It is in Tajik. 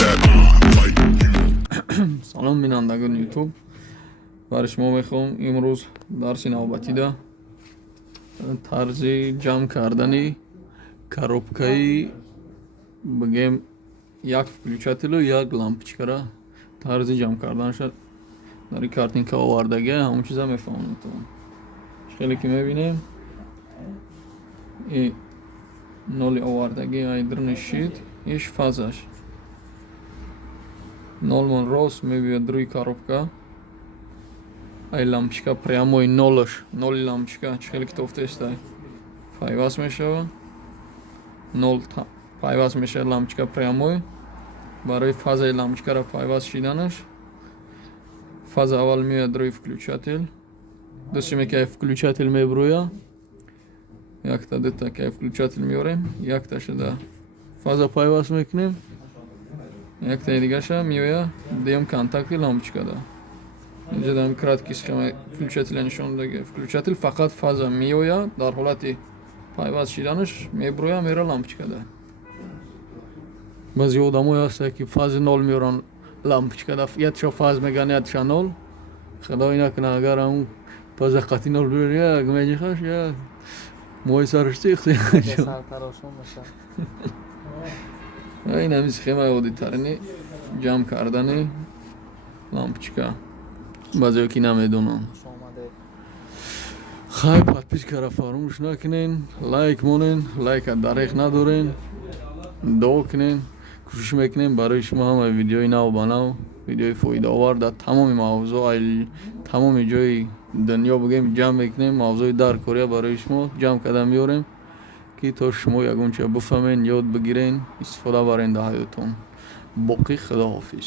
got that like you. سلام بینندگان یوتیوب. برای شما میخوام امروز درس نوبتی دا طرز جمع کردنی коробкаи бигем як включателу як лампочкара тарзи ҷамъ карданша дар картинка овардагия ҳамон чиза мефаҳмем. хеле ки мебинем и ноли овардаги айдрни шид иш фазаш нолмон рост мебиёд рӯи коробка ай лампочка прямой ноли лампочка хеле ки тофтаестай пайваст мешавад. нол пайваст мешавад лампочка прямой. барои фазаи лампочкаро пайваст шиданаш фаза аввал меояд рӯи включател. дӯстиме ки включател мебурӯя якта дута ки включател меорем якта шуда фаза пайваст мекунем яктаи дигаша меояд дуюм контакти лампочкада. инҷа дар краткий схема включателя нишон даги. включател фақат фаза меояд дар ҳолати пайваст шиданаш мебурӯя мера лампочкада. баъзе одамо ҳастанд ки фази нол меоран лампочкада ядша фаз меган ядша нол. худои накуна агар ҳамун фаза қати нол биёр як меҷихаш як моҳи сараш тихти ин ҳамин схемаи оддитарини ҷамъ кардани лампочка. баъзеҳо ки намедонанд. хай подпискаро фаромӯш накунен, лайк монен, лайка дареқ надорен, дуо кунен. кӯшиш мекунем барои шумо ҳама видеои нав ба нав, видеои фоидаовар дар тамоми мавзӯъ тамоми ҷои дунё бигем ҷамъ мекунем. мавзӯи даркория барои шумо ҷамъ карда меорем ки то шумо ягонча бифаҳмен, ёд бигирен, истифода барен дар ҳаётон. боқӣ худоҳофиз.